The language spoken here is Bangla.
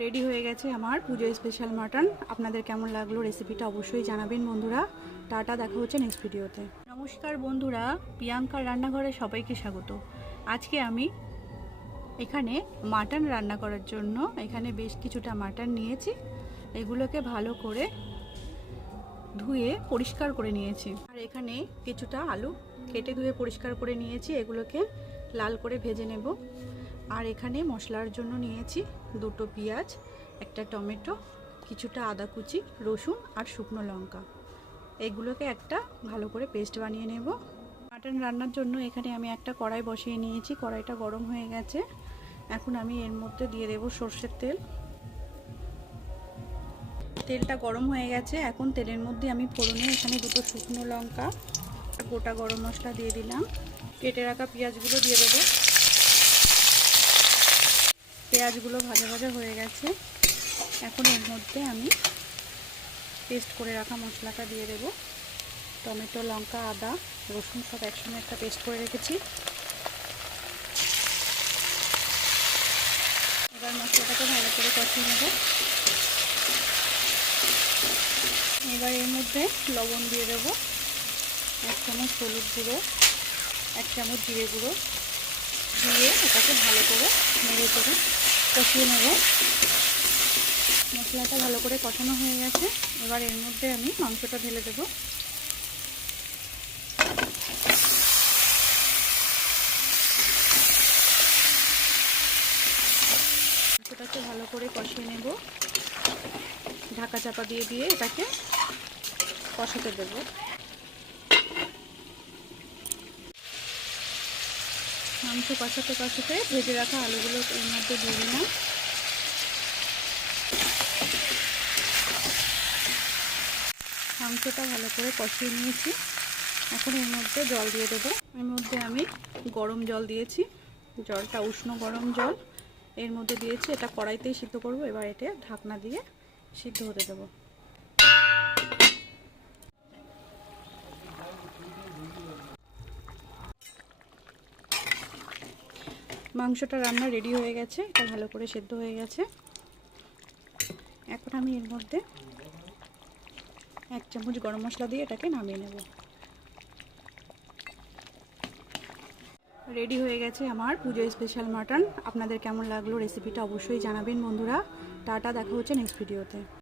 রেডি হয়ে গেছে আমার পুজো স্পেশাল মাটন। আপনাদের কেমন লাগল রেসিপিটা অবশ্যই জানাবেন বন্ধুরা। টাটা, দেখা হচ্ছে নেক্সট ভিডিওতে নমস্কার বন্ধুরা, প্রিয়াঙ্কার রান্নাঘরে সবাইকে স্বাগত। আজকে আমি এখানে মাটন রান্না করার জন্য এখানে বেশ কিছুটা মাটন নিয়েছি। এগুলোকে ভালো করে ধুয়ে পরিষ্কার করে নিয়েছি। আর এখানে কিছুটা আলু কেটে ধুয়ে পরিষ্কার করে নিয়েছি। এগুলোকে লাল করে ভেজে নেব। আর এখানে মশলার জন্য নিয়েছি দুটো পেঁয়াজ, একটা টমেটো, কিছুটা আদা কুচি, রসুন আর শুকনো লঙ্কা। এগুলোকে একটা ভালো করে পেস্ট বানিয়ে নেব। মাটন রান্নার জন্য এখানে আমি একটা কড়াই বসিয়ে নিয়েছি। কড়াইটা গরম হয়ে গেছে। এখন আমি এর মধ্যে দিয়ে দেব সর্ষের তেল। তেলটা গরম হয়ে গেছে। এখন তেলের মধ্যে আমি ফোড়নে এখানে দুটো শুকনো লঙ্কা, গোটা গরম মশলা দিয়ে দিলাম। কেটে রাখা পেঁয়াজগুলো দিয়ে দেবো। পেঁয়াজগুলো ভাজা ভাজা হয়ে গেছে। এখন এর মধ্যে আমি পেস্ট করে রাখা মশলাটা দিয়ে দেব। টমেটো, লঙ্কা, আদা, রসুন সব একসঙ্গে একটা পেস্ট করে রেখেছি। এবার মশলাটাকে ভালো করে কষিয়ে নেব। এবার এর মধ্যে লবণ দিয়ে দেবো। এক চামচ হলুদ গুঁড়ো, এক চামচ জিরে গুঁড়ো। দিয়ে এটাকে ভালো করে নেড়ে করে কষিয়ে নেব। মশলাটা ভালো করে কষানো হয়ে গেছে। এবার এর মধ্যে আমি মাংসটা ঢেলে দেবো। মাংসটাকে ভালো করে কষিয়ে নেব। ঢাকা চাপা দিয়ে দিয়ে এটাকে কষাতে দেবো। মাংস কষাতে কষাতে ভেজে রাখা আলুগুলো এর মধ্যে দিয়ে দিলাম। মাংসটা ভালো করে কষিয়ে নিয়েছি। এখন এর মধ্যে জল দিয়ে দেবো। এর মধ্যে আমি গরম জল দিয়েছি। জলটা উষ্ণ গরম জল। এর মধ্যে দিয়েছি, এটা কড়াইতেই সিদ্ধ করব। এবার এটা ঢাকনা দিয়ে সিদ্ধ হতে দেবো। মাংসটা রান্না রেডি হয়ে গেছে, এটা ভালো করে সেদ্ধ হয়ে গেছে। এখন আমি এর মধ্যে এক চামচ গরম মশলা দিয়ে এটাকে নামিয়ে নেব। রেডি হয়ে গেছে আমার পুজো স্পেশাল মাটন আপনাদের কেমন লাগল রেসিপিটা অবশ্যই জানাবেন বন্ধুরা। টাটা, দেখা হচ্ছে নেক্সট ভিডিওতে